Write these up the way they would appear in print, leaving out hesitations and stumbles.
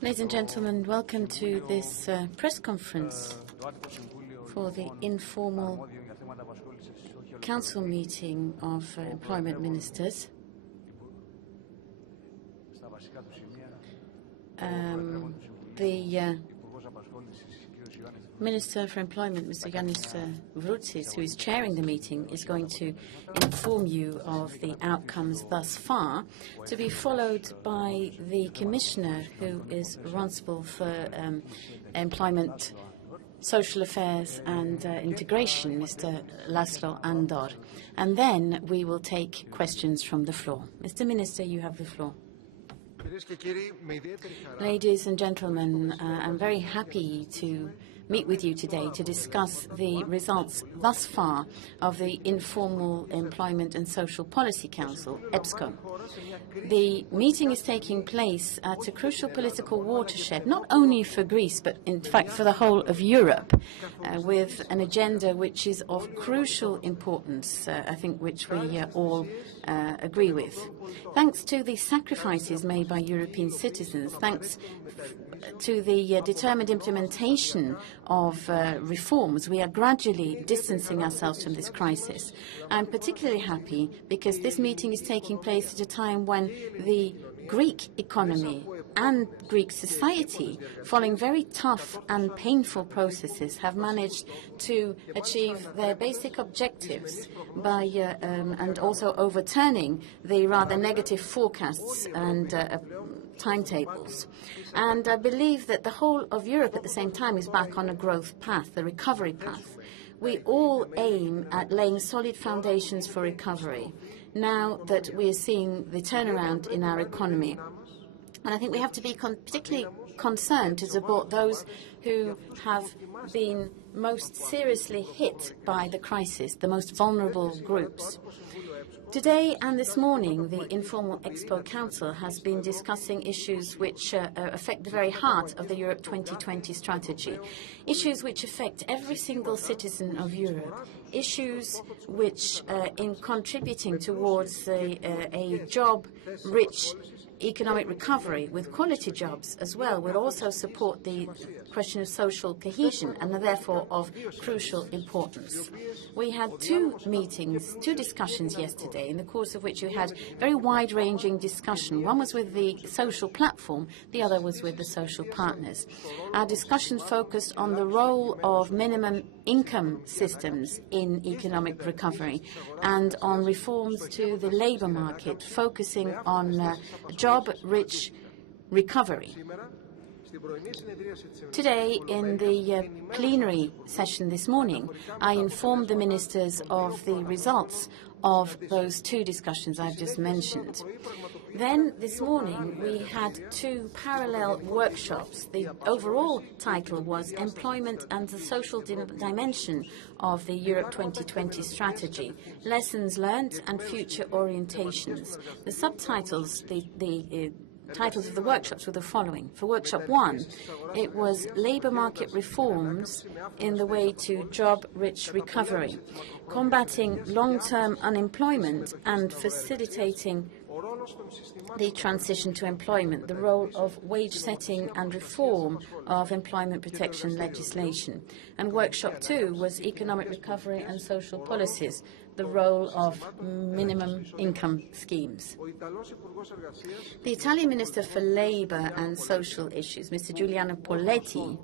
Ladies and gentlemen, welcome to this press conference for the informal council meeting of employment ministers. The Minister for Employment, Mr. Yannis Vroutsis, who is chairing the meeting, is going to inform you of the outcomes thus far, to be followed by the Commissioner who is responsible for employment, social affairs and integration, Mr. Laszlo Andor. And then we will take questions from the floor. Mr. Minister, you have the floor. Ladies and gentlemen, I'm very happy to meet with you today to discuss the results thus far of the Informal Employment and Social Policy Council, EPSCO. The meeting is taking place at a crucial political watershed, not only for Greece, but in fact for the whole of Europe, with an agenda which is of crucial importance, I think which we all agree with. Thanks to the sacrifices made by European citizens, thanks to the determined implementation of reforms, we are gradually distancing ourselves from this crisis. I'm particularly happy because this meeting is taking place at a time when the Greek economy and Greek society, following very tough and painful processes, have managed to achieve their basic objectives by and also overturning the rather negative forecasts and timetables. And I believe that the whole of Europe at the same time is back on a growth path, the recovery path. We all aim at laying solid foundations for recovery now that we are seeing the turnaround in our economy. And I think we have to be particularly concerned to support those who have been most seriously hit by the crisis, the most vulnerable groups. Today and this morning, the Informal Expo Council has been discussing issues which affect the very heart of the Europe 2020 strategy, issues which affect every single citizen of Europe, issues which, in contributing towards a job-rich economic recovery with quality jobs as well, will also support the question of social cohesion and are therefore of crucial importance. We had two discussions yesterday, in the course of which we had very wide-ranging discussion. One was with the social platform, the other was with the social partners. Our discussion focused on the role of minimum income systems in economic recovery and on reforms to the labour market, focusing on job-rich recovery. Today, in the plenary session this morning, I informed the ministers of the results of those two discussions I've just mentioned. Then, this morning, we had two parallel workshops. The overall title was Employment and the Social Dimension of the Europe 2020 Strategy, Lessons Learned and Future Orientations. The subtitles, the titles of the workshops were the following. For Workshop 1, it was Labour Market Reforms in the Way to Job-Rich Recovery, Combating Long-Term Unemployment and Facilitating the Transition to Employment, the Role of Wage Setting and Reform of Employment Protection Legislation. And Workshop 2 was Economic Recovery and Social Policies, the role of minimum income schemes. The Italian Minister for Labour and Social Issues, Mr. Giuliano Poletti,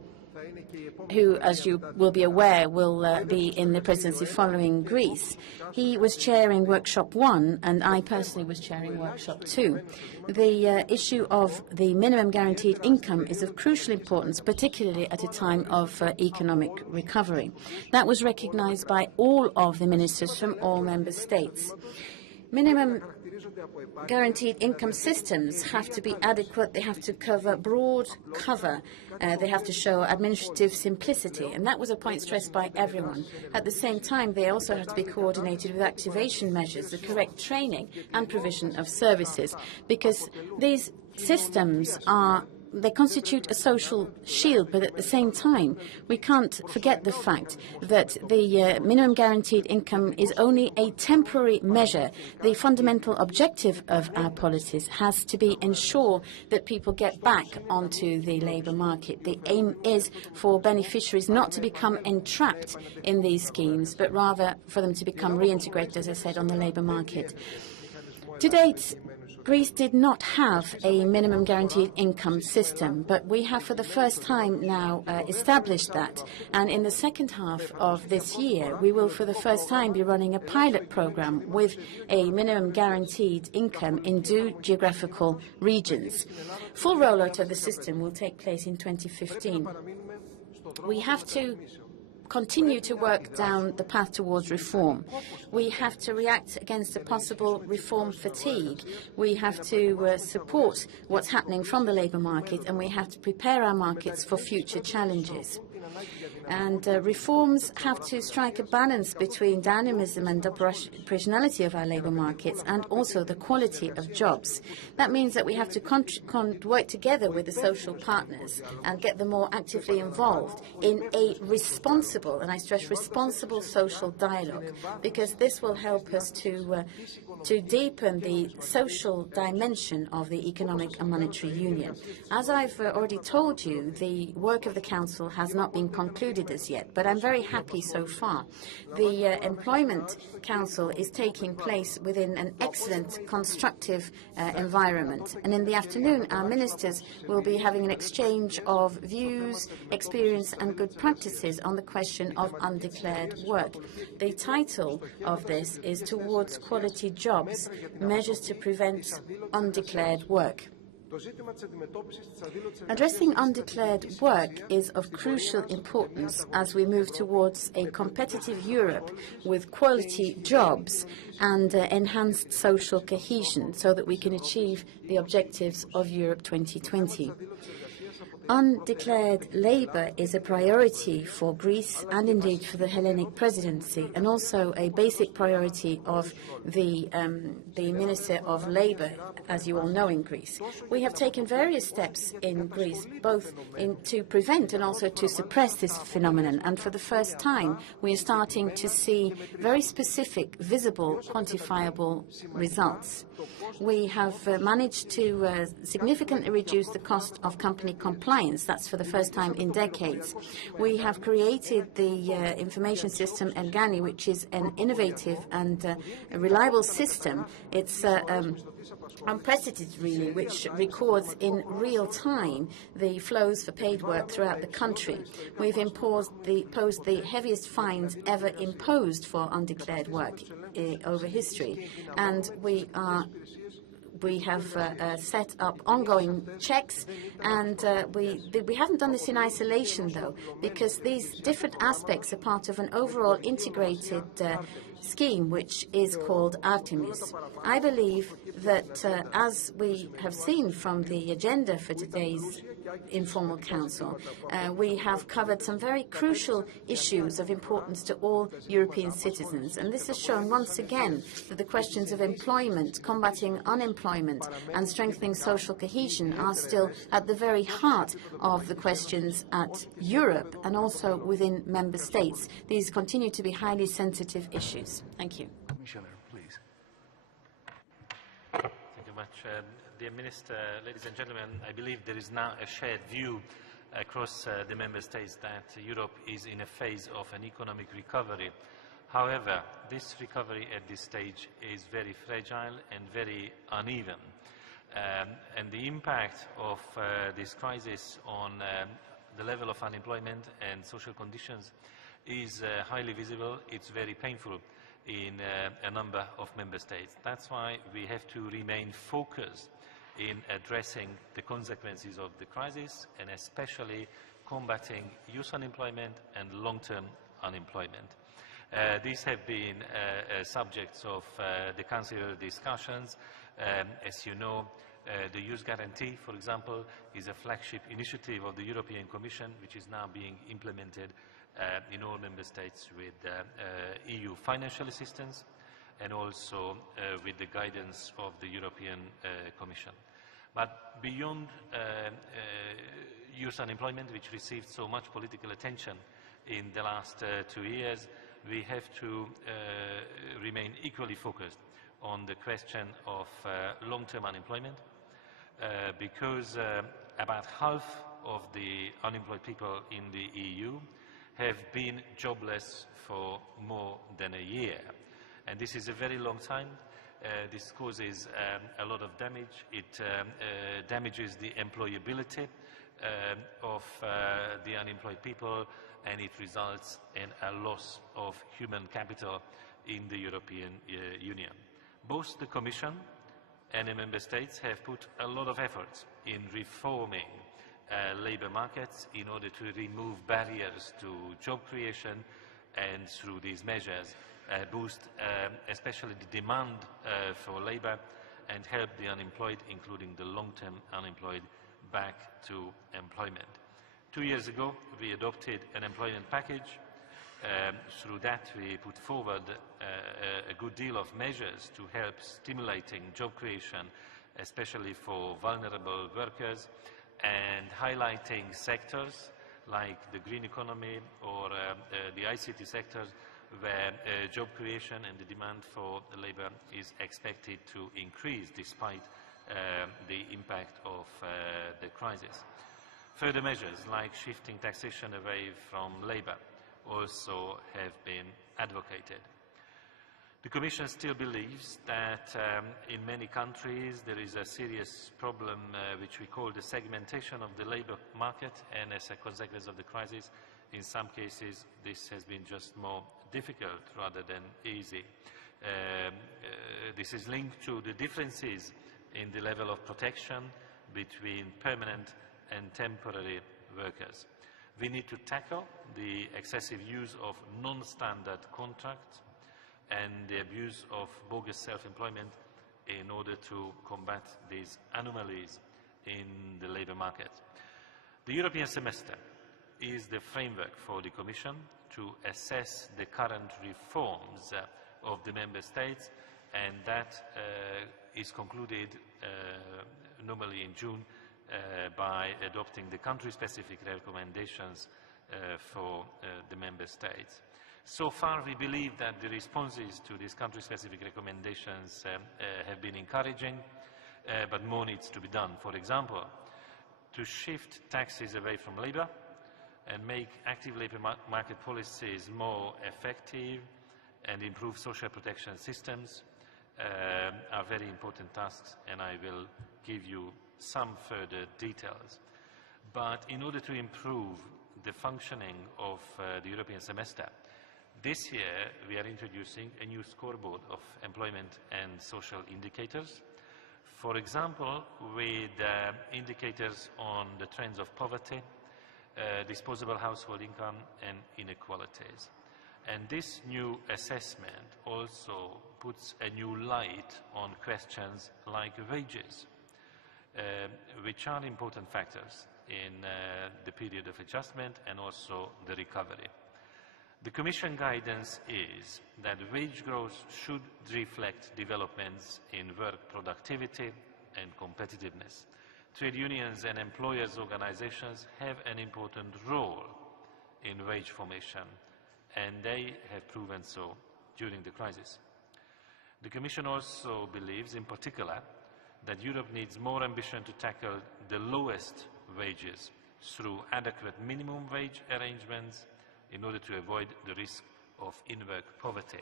who, as you will be aware, will be in the presidency following Greece. He was chairing Workshop 1, and I personally was chairing Workshop 2. The issue of the minimum guaranteed income is of crucial importance, particularly at a time of economic recovery. That was recognized by all of the ministers from all member states. Minimum guaranteed income systems have to be adequate. They have to cover broad cover. They have to show administrative simplicity. And that was a point stressed by everyone. At the same time, they also have to be coordinated with activation measures, the correct training and provision of services, because these systems are they constitute a social shield, but at the same time, we can't forget the fact that the minimum guaranteed income is only a temporary measure. The fundamental objective of our policies has to be ensure that people get back onto the labour market. The aim is for beneficiaries not to become entrapped in these schemes, but rather for them to become reintegrated, as I said, on the labour market. To date, Greece did not have a minimum guaranteed income system, but we have for the first time now established that. And in the second half of this year, we will for the first time be running a pilot program with a minimum guaranteed income in 2 geographical regions. Full rollout of the system will take place in 2015. We have to continue to work down the path towards reform. We have to react against the possible reform fatigue. We have to support what's happening from the labour market, and we have to prepare our markets for future challenges. And reforms have to strike a balance between dynamism and operationality of our labour markets and also the quality of jobs. That means that we have to work together with the social partners and get them more actively involved in a responsible, and I stress responsible, social dialogue, because this will help us to deepen the social dimension of the economic and monetary union. As I've already told you, the work of the Council has not been concluded as yet, but I'm very happy so far. The Employment Council is taking place within an excellent, constructive environment. And in the afternoon, our ministers will be having an exchange of views, experience and good practices on the question of undeclared work. The title of this is Towards Quality Jobs, Measures to Prevent Undeclared Work. Addressing undeclared work is of crucial importance as we move towards a competitive Europe with quality jobs and enhanced social cohesion so that we can achieve the objectives of Europe 2020. Undeclared labour is a priority for Greece and indeed for the Hellenic Presidency, and also a basic priority of the Minister of Labour, as you all know, in Greece. We have taken various steps in Greece, both to prevent and also to suppress this phenomenon, and for the first time we are starting to see very specific, visible, quantifiable results. We have managed to significantly reduce the cost of company compliance. That's for the first time in decades. We have created the information system ERGANI, which is an innovative and a reliable system. It's unprecedented, really, which records in real time the flows for paid work throughout the country. We've imposed the heaviest fines ever imposed for undeclared work over history, and we have set up ongoing checks, and we haven't done this in isolation, though, because these different aspects are part of an overall integrated scheme which is called Artemis. I believe that, as we have seen from the agenda for today's Informal Council, we have covered some very crucial issues of importance to all European citizens, and this has shown once again that the questions of employment, combating unemployment and strengthening social cohesion are still at the very heart of the questions at Europe and also within member states. These continue to be highly sensitive issues. Thank you. Commissioner, please. Thank you much. Dear Minister, ladies and gentlemen, I believe there is now a shared view across the member states that Europe is in a phase of an economic recovery. However, this recovery at this stage is very fragile and very uneven. And the impact of this crisis on the level of unemployment and social conditions is highly visible. It's very painful in a number of member states. That's why we have to remain focused in addressing the consequences of the crisis and especially combating youth unemployment and long-term unemployment. These have been subjects of the Council discussions. As you know, the Youth Guarantee, for example, is a flagship initiative of the European Commission, which is now being implemented in all member states with EU financial assistance and also with the guidance of the European Commission. But beyond youth unemployment, which received so much political attention in the last 2 years, we have to remain equally focused on the question of long-term unemployment, because about half of the unemployed people in the EU have been jobless for more than a year. And this is a very long time. This causes a lot of damage. It damages the employability of the unemployed people, and it results in a loss of human capital in the European Union. Both the Commission and the Member States have put a lot of effort in reforming labour markets in order to remove barriers to job creation, and through these measures boost especially the demand for labour and help the unemployed, including the long-term unemployed, back to employment. 2 years ago, we adopted an employment package. Through that, we put forward a good deal of measures to help stimulating job creation, especially for vulnerable workers, and highlighting sectors like the green economy or the ICT sectors, where job creation and the demand for labour is expected to increase despite the impact of the crisis. Further measures like shifting taxation away from labour also have been advocated. The Commission still believes that in many countries there is a serious problem which we call the segmentation of the labour market, and as a consequence of the crisis, in some cases this has been just more difficult rather than easy. This is linked to the differences in the level of protection between permanent and temporary workers. We need to tackle the excessive use of non-standard contracts and the abuse of bogus self-employment in order to combat these anomalies in the labour market. The European semester is the framework for the Commission to assess the current reforms of the Member States, and that is concluded normally in June by adopting the country-specific recommendations for the Member States. So far, we believe that the responses to these country-specific recommendations have been encouraging, but more needs to be done. For example, to shift taxes away from labour and make active labour market policies more effective and improve social protection systems are very important tasks, and I will give you some further details. But in order to improve the functioning of the European semester, this year we are introducing a new scoreboard of employment and social indicators. For example, with indicators on the trends of poverty, disposable household income and inequalities. And this new assessment also puts a new light on questions like wages, which are important factors in the period of adjustment and also the recovery. The Commission guidance is that wage growth should reflect developments in work productivity and competitiveness. Trade unions and employers' organizations have an important role in wage formation, and they have proven so during the crisis. The Commission also believes, in particular, that Europe needs more ambition to tackle the lowest wages through adequate minimum wage arrangements in order to avoid the risk of in-work poverty.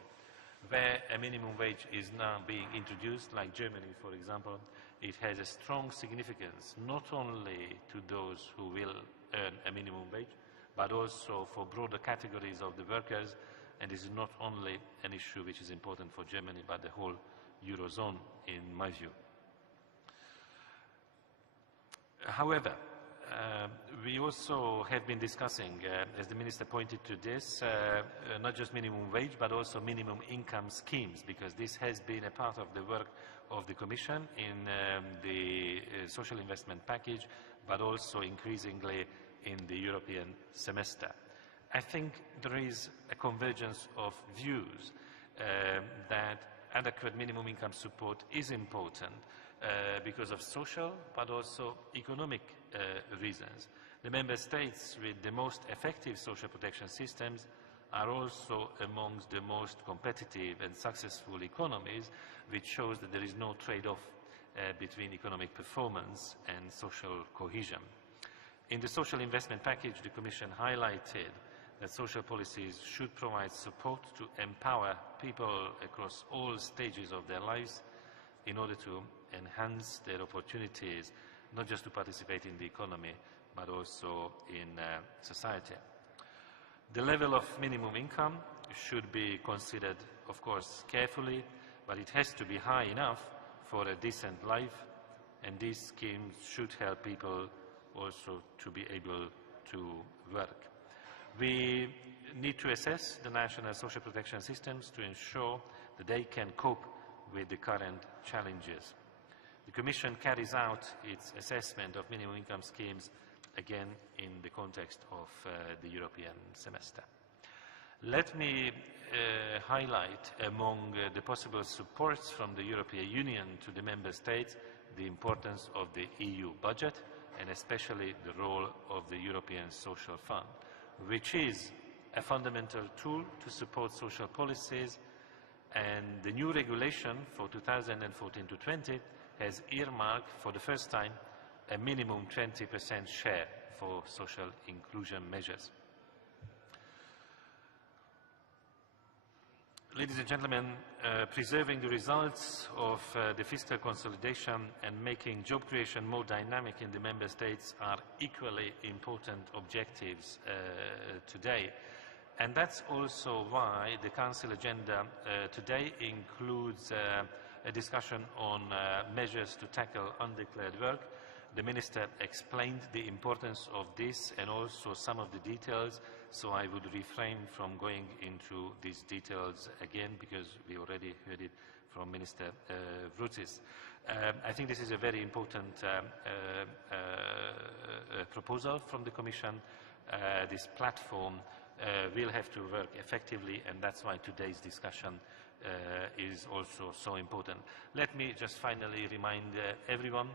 Where a minimum wage is now being introduced, like Germany, for example, it has a strong significance not only to those who will earn a minimum wage, but also for broader categories of the workers, and this is not only an issue which is important for Germany, but the whole Eurozone, in my view. However, we also have been discussing, as the Minister pointed to this, not just minimum wage, but also minimum income schemes, because this has been a part of the work of the Commission in the social investment package, but also increasingly in the European semester. I think there is a convergence of views that adequate minimum income support is important because of social but also economic reasons. The member states with the most effective social protection systems are also amongst the most competitive and successful economies, which shows that there is no trade-off between economic performance and social cohesion. In the social investment package, the Commission highlighted that social policies should provide support to empower people across all stages of their lives in order to enhance their opportunities, not just to participate in the economy, but also in society. The level of minimum income should be considered, of course, carefully, but it has to be high enough for a decent life, and these schemes should help people also to be able to work. We need to assess the national social protection systems to ensure that they can cope with the current challenges. The Commission carries out its assessment of minimum income schemes again in the context of the European semester. Let me highlight among the possible supports from the European Union to the Member States the importance of the EU budget and especially the role of the European Social Fund, which is a fundamental tool to support social policies, and the new regulation for 2014-20 has earmarked for the first time a minimum 20% share for social inclusion measures. Ladies and gentlemen, preserving the results of the fiscal consolidation and making job creation more dynamic in the Member States are equally important objectives today. And that's also why the Council agenda today includes a discussion on measures to tackle undeclared work. The Minister explained the importance of this and also some of the details, so I would refrain from going into these details again because we already heard it from Minister Vroutis. I think this is a very important proposal from the Commission. This platform will have to work effectively, and that's why today's discussion is also so important. Let me just finally remind everyone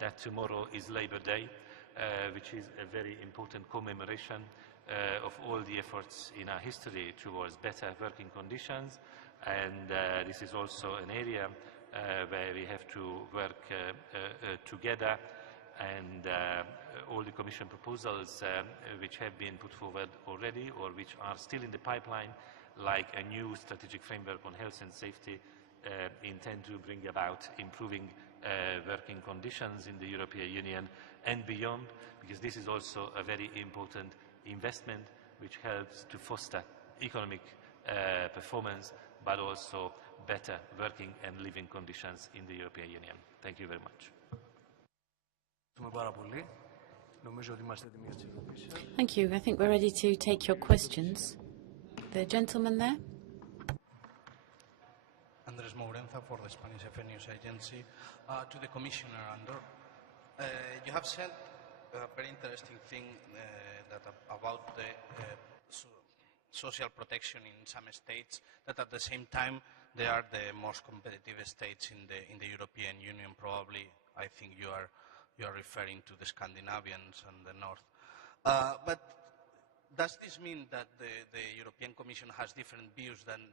that tomorrow is Labour Day, which is a very important commemoration of all the efforts in our history towards better working conditions, and this is also an area where we have to work together, and all the Commission proposals which have been put forward already or which are still in the pipeline, like a new strategic framework on health and safety, intend to bring about improving working conditions in the European Union and beyond, because this is also a very important investment which helps to foster economic performance, but also better working and living conditions in the European Union. Thank you very much. Thank you. I think we're ready to take your questions. The gentleman there. Andres Mourenza for the Spanish FN News Agency. To the Commissioner, Andor, you have said a very interesting thing about the social protection in some states, that at the same time they are the most competitive states in the European Union. Probably, I think you are referring to the Scandinavians and the North. But does this mean that the European Commission has different views than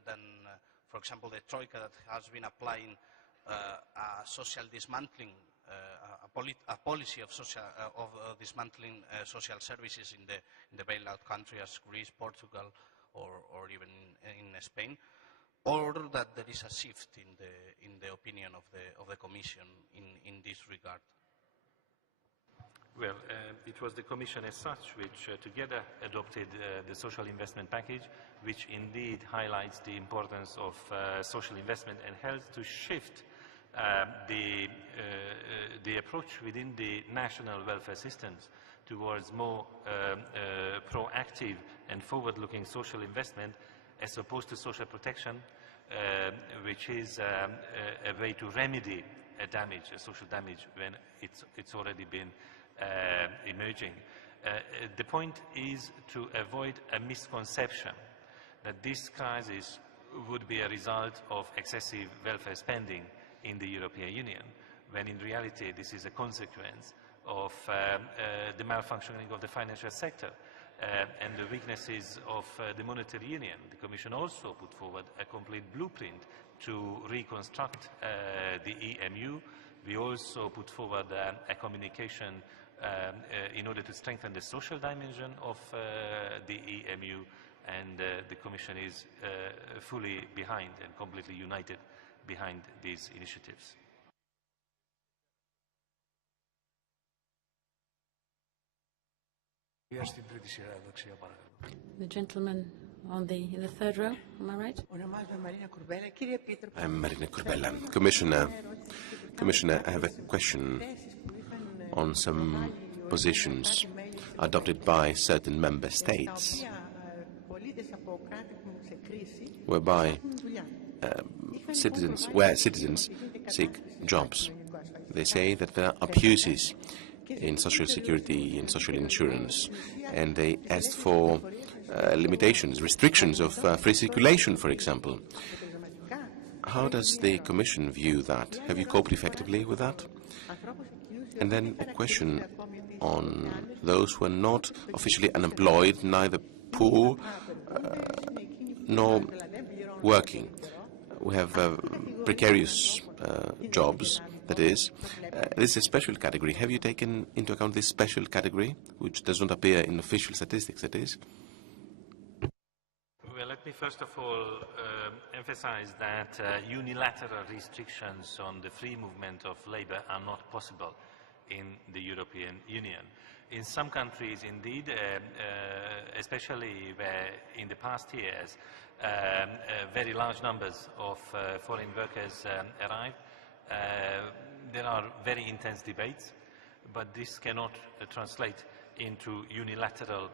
for example, the Troika that has been applying a social dismantling, a policy of dismantling social services in the bailout countries as Greece, Portugal, or even in Spain, or that there is a shift in the opinion of the Commission in this regard? Well, it was the Commission as such which together adopted the social investment package, which indeed highlights the importance of social investment and helps to shift the approach within the national welfare systems towards more proactive and forward-looking social investment as opposed to social protection, which is a way to remedy a damage, a social damage, when it's already been emerging. The point is to avoid a misconception that this crisis would be a result of excessive welfare spending in the European Union, when in reality this is a consequence of the malfunctioning of the financial sector and the weaknesses of the monetary union. The Commission also put forward a complete blueprint to reconstruct the EMU. We also put forward a communication in order to strengthen the social dimension of the EMU, and the Commission is fully behind and completely united behind these initiatives. The gentleman in the third row, am I right? I'm Marina Corbella. Commissioner, I have a question on some positions adopted by certain member states, whereby citizens seek jobs. They say that there are abuses in social security and social insurance, and they asked for limitations, restrictions of free circulation, for example. How does the Commission view that? Have you coped effectively with that? And then a question on those who are not officially unemployed, neither poor nor working. We have precarious jobs, that is. This is a special category. Have you taken into account this special category, which does not appear in official statistics, that is? Well, let me first of all emphasize that unilateral restrictions on the free movement of labor are not possible in the European Union. In some countries, indeed, especially where in the past years very large numbers of foreign workers arrived, there are very intense debates, but this cannot translate into unilateral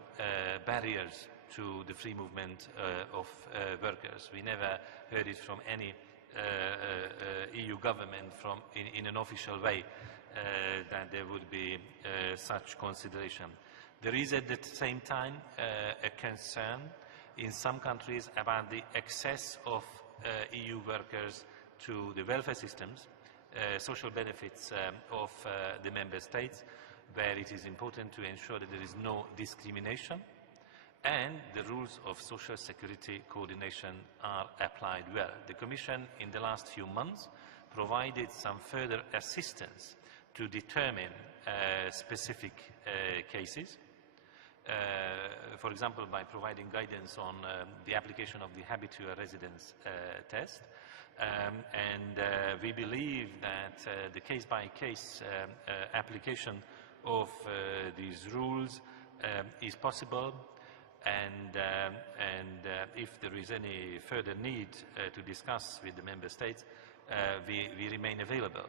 barriers to the free movement of workers. We never heard it from any EU government in an official way that there would be such consideration. There is at the same time a concern in some countries about the access of EU workers to the welfare systems, social benefits of the member states, where it is important to ensure that there is no discrimination and the rules of social security coordination are applied well. The Commission in the last few months provided some further assistance to determine specific cases, for example by providing guidance on the application of the habitual residence test, and we believe that the case-by-case application of these rules is possible, and if there is any further need to discuss with the Member States, we remain available.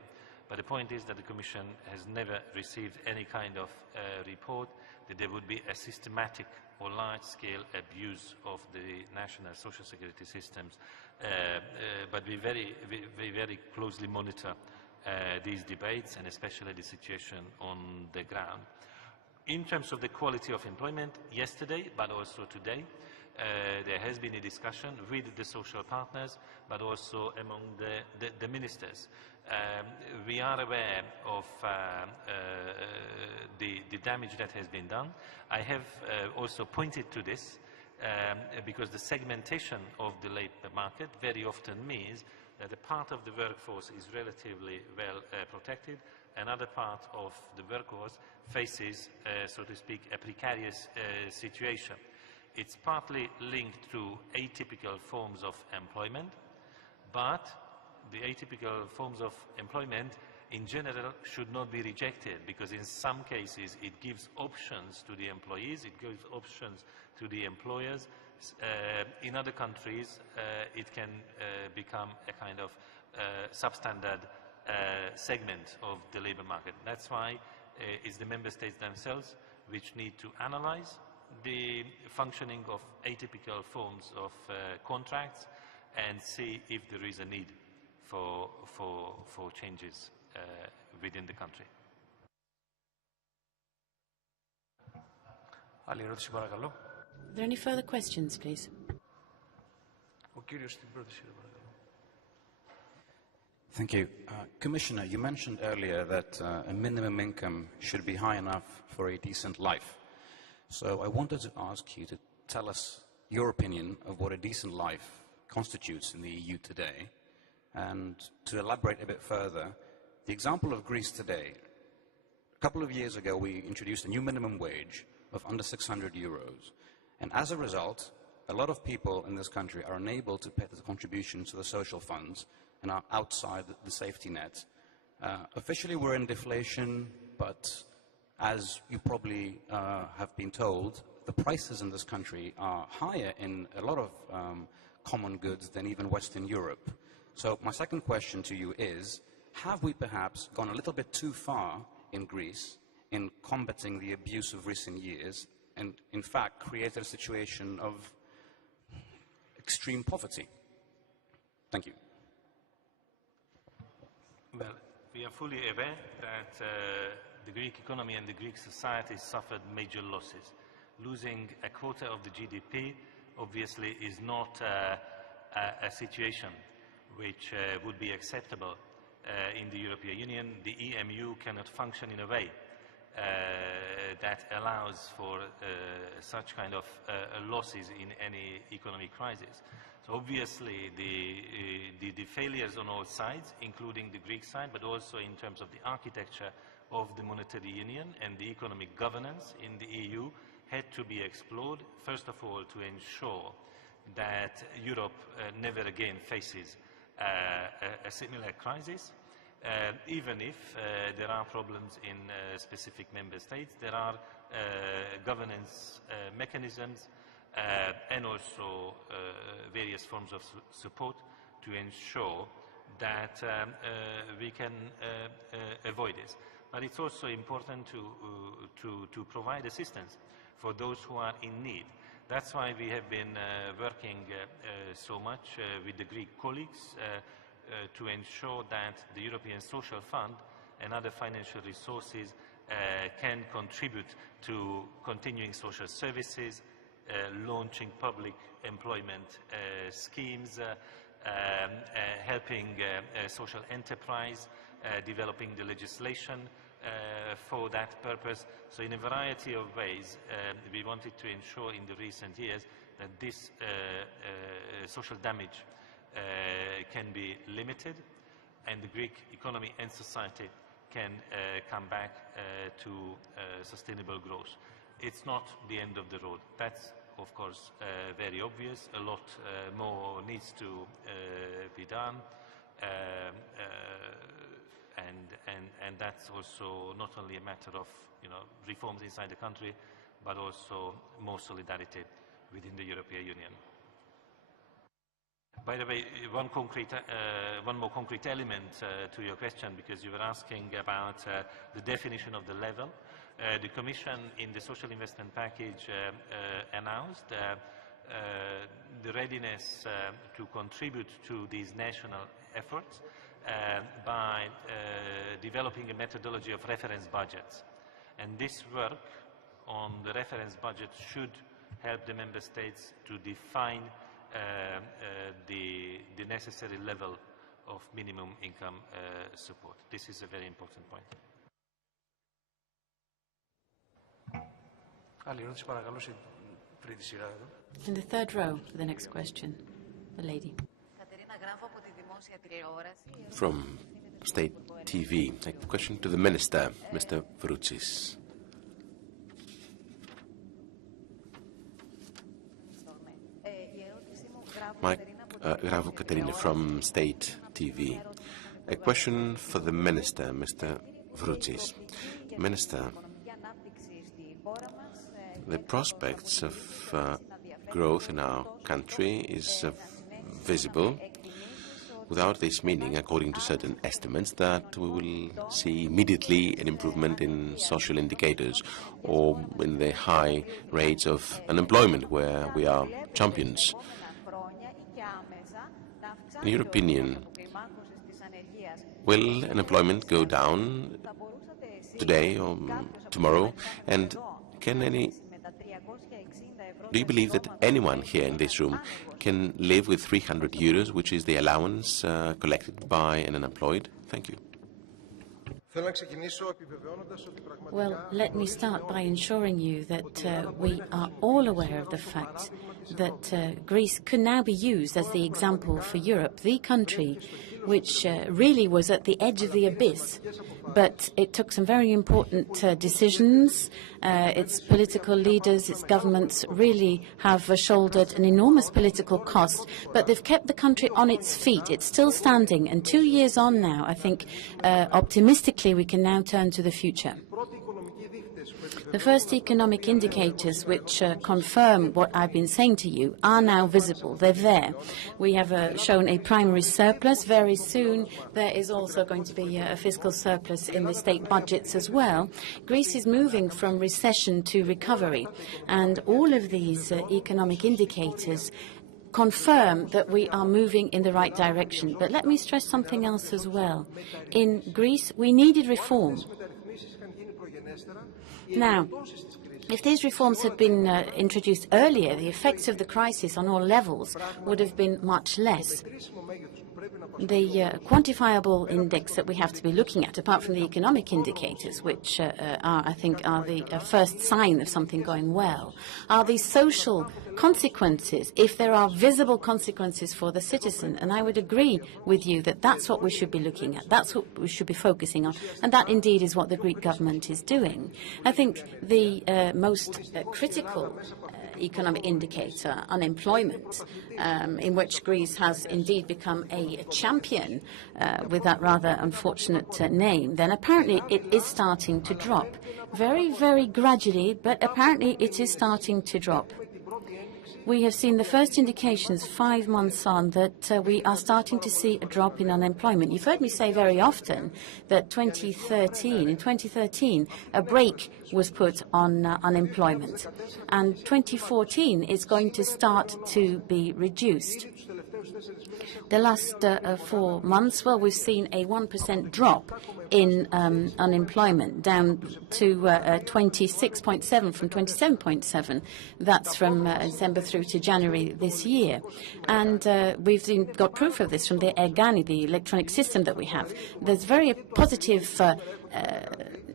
But the point is that the Commission has never received any kind of report that there would be a systematic or large-scale abuse of the national social security systems. But we very closely monitor these debates and especially the situation on the ground. In terms of the quality of employment, yesterday, but also today, there has been a discussion with the social partners, but also among the ministers. We are aware of the damage that has been done. I have also pointed to this because the segmentation of the labour market very often means that a part of the workforce is relatively well protected, another part of the workforce faces, so to speak, a precarious situation. It's partly linked to atypical forms of employment, but the atypical forms of employment in general should not be rejected, because in some cases it gives options to the employees, it gives options to the employers. In other countries it can become a kind of substandard segment of the labour market. That's why it's the Member States themselves which need to analyze the functioning of atypical forms of contracts and see if there is a need for changes within the country. Are there any further questions, please? Thank you. Commissioner, you mentioned earlier that a minimum income should be high enough for a decent life. So I wanted to ask you to tell us your opinion of what a decent life constitutes in the EU today. And to elaborate a bit further, the example of Greece today. A couple of years ago, we introduced a new minimum wage of under 600 euros. And as a result, a lot of people in this country are unable to pay the contributions to the social funds and are outside the safety net. Officially, we're in deflation, but as you probably have been told, the prices in this country are higher in a lot of common goods than even Western Europe. So my second question to you is, have we perhaps gone a little bit too far in Greece in combating the abuse of recent years and, in fact, created a situation of extreme poverty? Thank you. Well, we are fully aware that the Greek economy and the Greek society suffered major losses. Losing a quarter of the GDP obviously is not a situation which would be acceptable in the European Union. The EMU cannot function in a way that allows for such kind of losses in any economic crisis. So obviously the failures on all sides, including the Greek side, but also in terms of the architecture of the monetary union and the economic governance in the EU, had to be explored, first of all, to ensure that Europe never again faces a similar crisis. Even if there are problems in specific member states, there are governance mechanisms and also various forms of support to ensure that we can avoid this. But it's also important to provide assistance for those who are in need. That's why we have been working so much with the Greek colleagues to ensure that the European Social Fund and other financial resources can contribute to continuing social services, launching public employment schemes, helping social enterprise, developing the legislation for that purpose. So in a variety of ways, we wanted to ensure in the recent years that this social damage can be limited and the Greek economy and society can come back to sustainable growth. It's not the end of the road. That's, of course, very obvious. A lot more needs to be done. And that's also not only a matter of reforms inside the country, but also more solidarity within the European Union. By the way, one more concrete element to your question, because you were asking about the definition of the level. The Commission in the Social Investment Package announced the readiness to contribute to these national efforts by developing a methodology of reference budgets. And this work on the reference budget should help the Member States to define the necessary level of minimum income support. This is a very important point. In the third row for the next question, the lady. From State TV, a question to the Minister, Mr. Vroutsis. Gravo Katerina from State TV. A question for the Minister, Mr. Vroutsis. Minister, the prospects of growth in our country is visible. Without this meaning, according to certain estimates, that we will see immediately an improvement in social indicators or in the high rates of unemployment, where we are champions. In your opinion, will unemployment go down today or tomorrow? And can any Do you believe that anyone here in this room can live with 300 euros, which is the allowance collected by an unemployed? Thank you. Well, let me start by ensuring you that we are all aware of the fact that Greece can now be used as the example for Europe, the country which really was at the edge of the abyss. But it took some very important decisions. Its political leaders, its governments really have shouldered an enormous political cost, but they've kept the country on its feet. It's still standing, and 2 years on now, I think optimistically we can now turn to the future. The first economic indicators which confirm what I've been saying to you are now visible. They're there. We have shown a primary surplus. Very soon there is also going to be a fiscal surplus in the state budgets as well. Greece is moving from recession to recovery, and all of these economic indicators confirm that we are moving in the right direction. But let me stress something else as well. In Greece, we needed reform. Now, if these reforms had been introduced earlier, the effects of the crisis on all levels would have been much less. The quantifiable index that we have to be looking at, apart from the economic indicators, which I think are the first sign of something going well, are the social consequences, if there are visible consequences for the citizen. And I would agree with you that that's what we should be looking at, that's what we should be focusing on, and that indeed is what the Greek government is doing. I think the most critical economic indicator, unemployment, in which Greece has indeed become a champion with that rather unfortunate name, then apparently it is starting to drop. Very, very gradually, but apparently it is starting to drop. We have seen the first indications 5 months on that we are starting to see a drop in unemployment. You've heard me say very often that in 2013, a brake was put on unemployment, and 2014 is going to start to be reduced. The last 4 months, well, we've seen a 1% drop in unemployment, down to 26.7 from 27.7. That's from December through to January this year. And we've got proof of this from the ERGANI, the electronic system that we have. There's very positive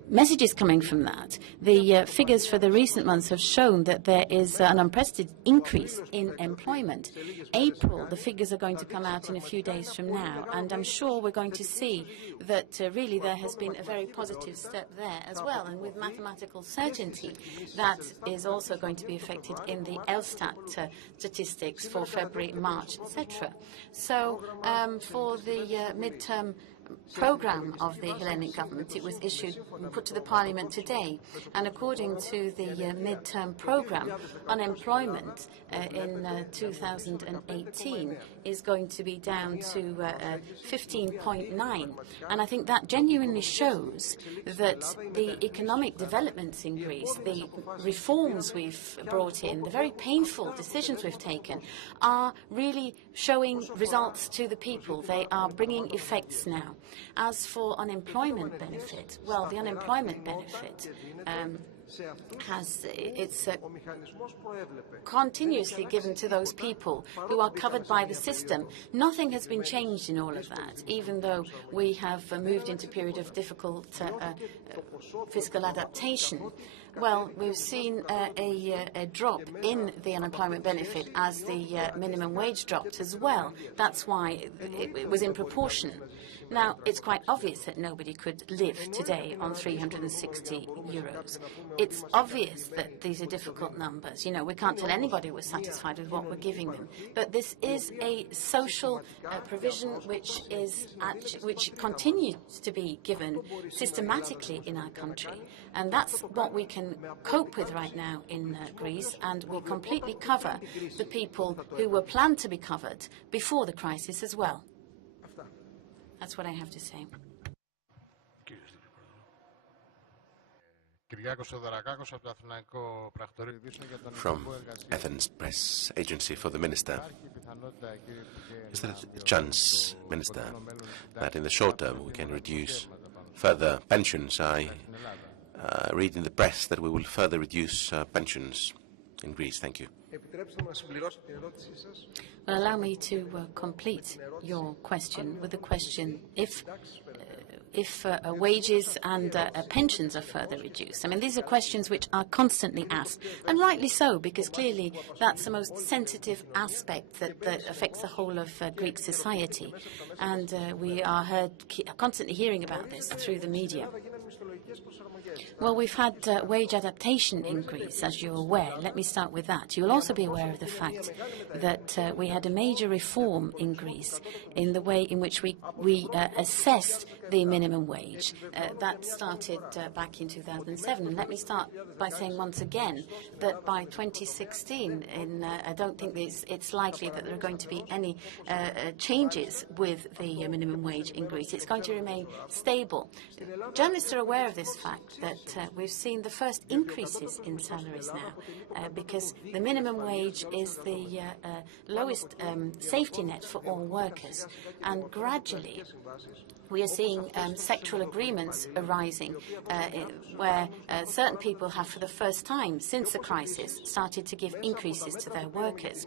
messages coming from that. The figures for the recent months have shown that there is an unprecedented increase in employment. April, the figures are going to come out in a few days from now, and I'm sure we're going to see that really there has been a very positive step there as well, and with mathematical certainty that is also going to be affected in the Elstat statistics for February, March, etc. So for the midterm programme of the Hellenic government, it was issued and put to the Parliament today, and according to the mid-term programme, unemployment in 2018 is going to be down to 15.9, and I think that genuinely shows that the economic developments in Greece, the reforms we've brought in, the very painful decisions we've taken, are really showing results to the people. They are bringing effects now. As for unemployment benefit, well, the unemployment benefit it's continuously given to those people who are covered by the system. Nothing has been changed in all of that, even though we have moved into a period of difficult fiscal adaptation. Well, we've seen a drop in the unemployment benefit as the minimum wage dropped as well. That's why it was in proportion. Now, it's quite obvious that nobody could live today on 360 euros. It's obvious that these are difficult numbers. You know, we can't tell anybody we're satisfied with what we're giving them. But this is a social provision which continues to be given systematically in our country. And that's what we can cope with right now in Greece, and will completely cover the people who were planned to be covered before the crisis as well. That's what I have to say. From Athens Press Agency for the Minister. Is there a chance, Minister, that in the short term we can reduce further pensions? I read in the press that we will further reduce pensions in Greece? Thank you. Well, allow me to complete your question with the question if wages and pensions are further reduced. I mean, these are questions which are constantly asked, and rightly so, because clearly that's the most sensitive aspect that affects the whole of Greek society. And we are constantly hearing about this through the media. Well, we've had wage adaptation in Greece, as you're aware. Let me start with that. You'll also be aware of the fact that we had a major reform in Greece in the way in which we assessed the minimum wage. That started back in 2007. And let me start by saying once again that by 2016, I don't think it's likely that there are going to be any changes with the minimum wage in Greece. It's going to remain stable. Journalists are aware of this fact, that we've seen the first increases in salaries now, because the minimum wage is the lowest safety net for all workers. And gradually, we are seeing sectoral agreements arising where certain people have, for the first time since the crisis, started to give increases to their workers.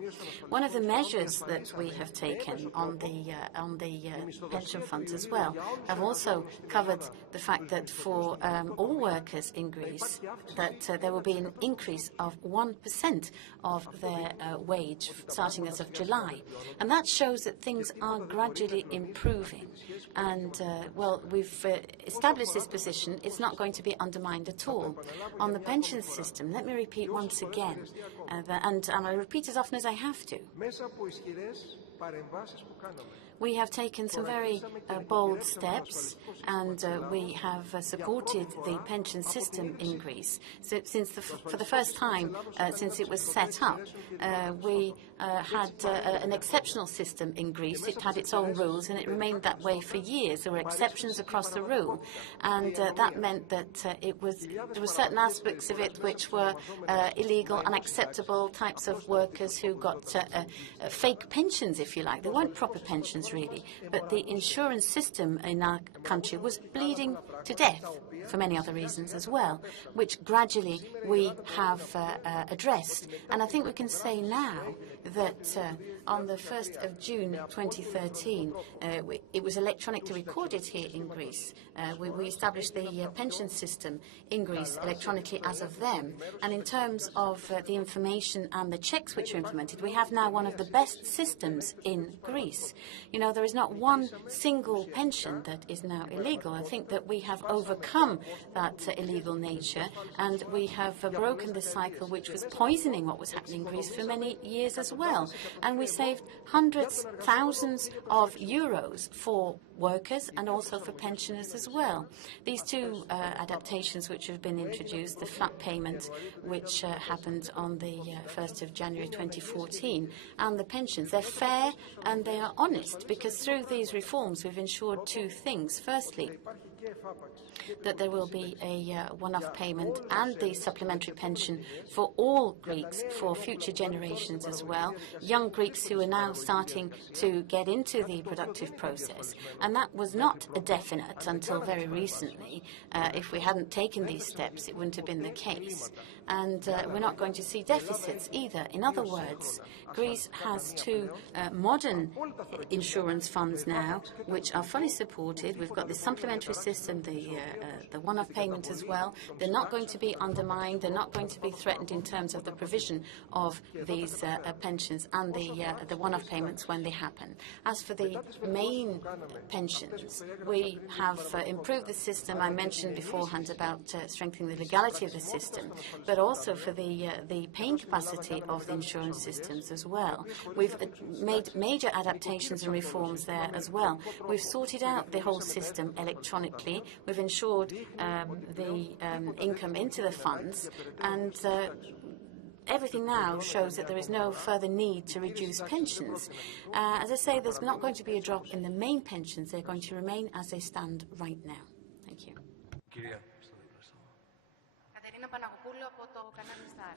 One of the measures that we have taken on the pension funds as well have also covered the fact that for all workers in Greece, that there will be an increase of 1% of their wage starting as of July. And that shows that things are gradually improving. And, well, we've established this position. It's not going to be undermined at all. On the pension system, let me repeat once again, and I'll repeat as often as I have to. We have taken some very bold steps, and we have supported the pension system in Greece. So for the first time since it was set up, we had an exceptional system in Greece. It had its own rules, and it remained that way for years. There were exceptions across the rule, and that meant that there were certain aspects of it which were illegal, unacceptable types of workers who got fake pensions, if you like. They weren't proper pensions, really, but the insurance system in our country was bleeding to death for many other reasons as well, which gradually we have addressed. And I think we can say now that on the 1st of June 2013, it was electronically recorded here in Greece. We established the pension system in Greece electronically as of then. And in terms of the information and the checks which are implemented, we have now one of the best systems in Greece. You know, there is not one single pension that is now illegal. I think that we have overcome that illegal nature, and we have broken the cycle which was poisoning what was happening in Greece for many years as well. And we saved hundreds, thousands of euros for workers and also for pensioners as well. These two adaptations which have been introduced, the flat payment which happened on the 1st of January 2014, and the pensions, they're fair and they are honest, because through these reforms we've ensured two things. Firstly, that there will be a one-off payment and the supplementary pension for all Greeks, for future generations as well, young Greeks who are now starting to get into the productive process. And that was not a definite until very recently. If we hadn't taken these steps, it wouldn't have been the case. And we're not going to see deficits either. In other words, Greece has two modern insurance funds now, which are fully supported. We've got the supplementary system, the one-off payment as well. They're not going to be undermined. They're not going to be threatened in terms of the provision of these pensions and the one-off payments when they happen. As for the main pensions, we have improved the system. I mentioned beforehand about strengthening the legality of the system, but also for the paying capacity of the insurance systems as well. We've made major adaptations and reforms there as well. We've sorted out the whole system electronically. We've ensured the income into the funds, and everything now shows that there is no further need to reduce pensions. As I say, there's not going to be a drop in the main pensions. They're going to remain as they stand right now. Thank you.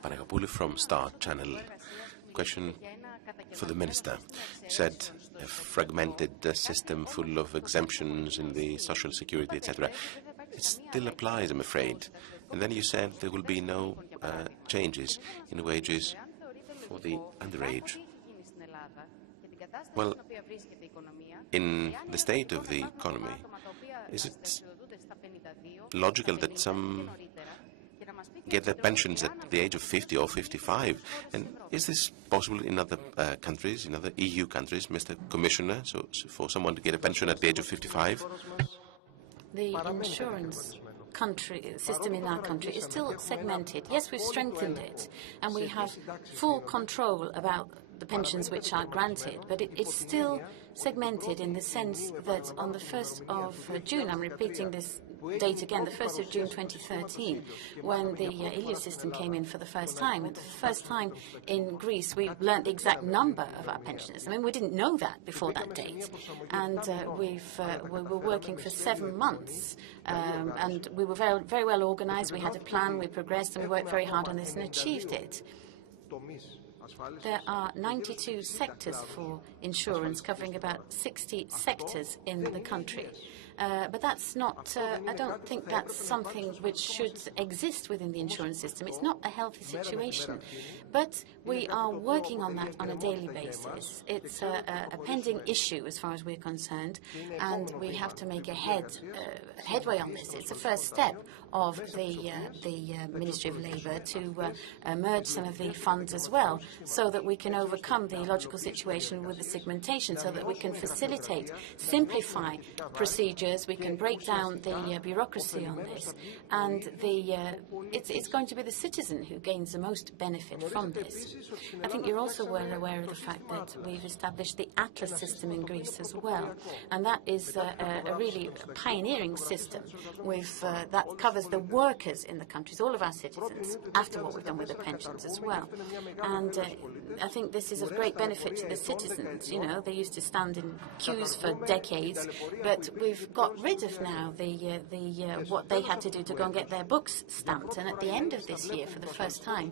Panagopoulou from Star Channel. Question for the Minister. You said a fragmented system full of exemptions in the social security, etc. It still applies, I'm afraid. And then you said there will be no changes in wages for the underage. Well, in the state of the economy, is it logical that some get their pensions at the age of 50 or 55? And is this possible in other countries, in other EU countries, Mr. Commissioner, so for someone to get a pension at the age of 55? The insurance system in our country is still segmented. Yes, we've strengthened it, and we have full control about the pensions which are granted, but it's still segmented in the sense that on the 1st of June, I'm repeating this date again, the 1st of June 2013, when the EU system came in for the first time. And the first time in Greece, we learnt the exact number of our pensioners. I mean, we didn't know that before that date. And we were working for 7 months. And we were very, very well organized. We had a plan, we progressed, and we worked very hard on this and achieved it. There are 92 sectors for insurance, covering about 60 sectors in the country. But that's not, I don't think that's something which should exist within the insurance system. It's not a healthy situation. But we are working on that on a daily basis. It's a pending issue as far as we're concerned, and we have to make a headway on this. It's the first step of the Ministry of Labour to merge some of the funds as well, so that we can overcome the illogical situation with the segmentation, so that we can facilitate, simplify procedures, we can break down the bureaucracy on this, and it's going to be the citizen who gains the most benefit from this. I think you're also well aware of the fact that we've established the Atlas system in Greece as well, and that is a really pioneering system that covers the workers in the countries, all of our citizens, after what we've done with the pensions as well. And I think this is of great benefit to the citizens. You know, they used to stand in queues for decades, but we've got rid of now what they had to do to go and get their books stamped. And at the end of this year, for the first time,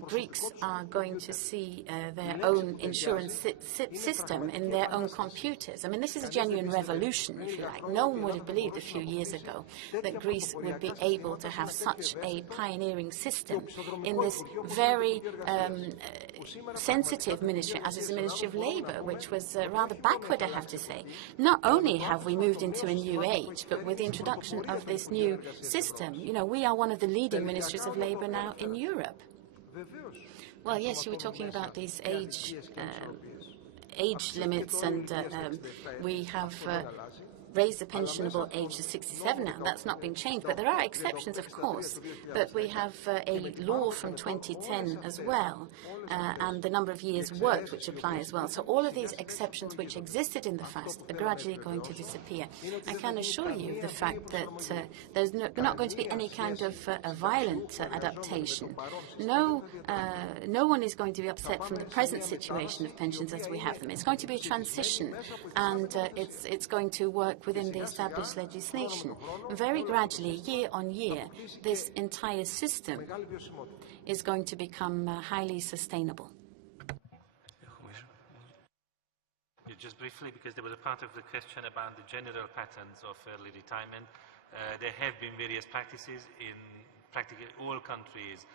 Greeks are going to see their own insurance system in their own computers. I mean, this is a genuine revolution, if you like. No one would have believed a few years ago that Greece would be able to have such a pioneering system in this very sensitive ministry, as is the Ministry of Labour, which was rather backward, I have to say. Not only have we moved into a new age, but with the introduction of this new system, you know, we are one of the leading ministries of labour now in Europe. Well, yes, you were talking about these age limits, and we have raised the pensionable age to 67 now. That's not been changed, but there are exceptions, of course. But we have a law from 2010 as well, and the number of years worked which apply as well. So all of these exceptions which existed in the past are gradually going to disappear. I can assure you the fact that there's not going to be any kind of violent adaptation. No one is going to be upset from the present situation of pensions as we have them. It's going to be a transition, and it's going to work within the established legislation. Very gradually, year on year, this entire system is going to become highly sustainable. Just briefly, because there was a part of the question about the general patterns of early retirement. There have been various practices in practically all countries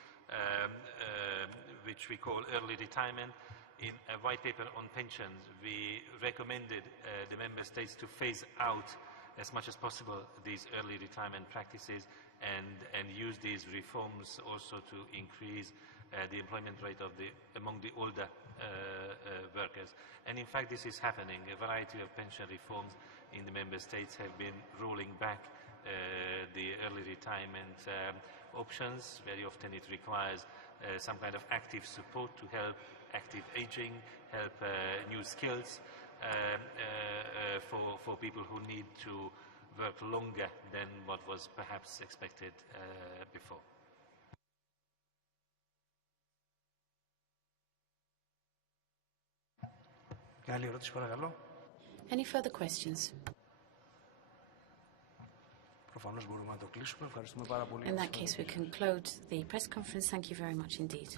which we call early retirement. In a white paper on pensions, we recommended the member states to phase out as much as possible these early retirement practices and use these reforms also to increase the employment rate among the older workers. And in fact, this is happening. A variety of pension reforms in the member states have been rolling back the early retirement options. Very often it requires some kind of active support to help active aging, help new skills for people who need to work longer than what was perhaps expected before. Any further questions? In that case, we conclude the press conference. Thank you very much indeed.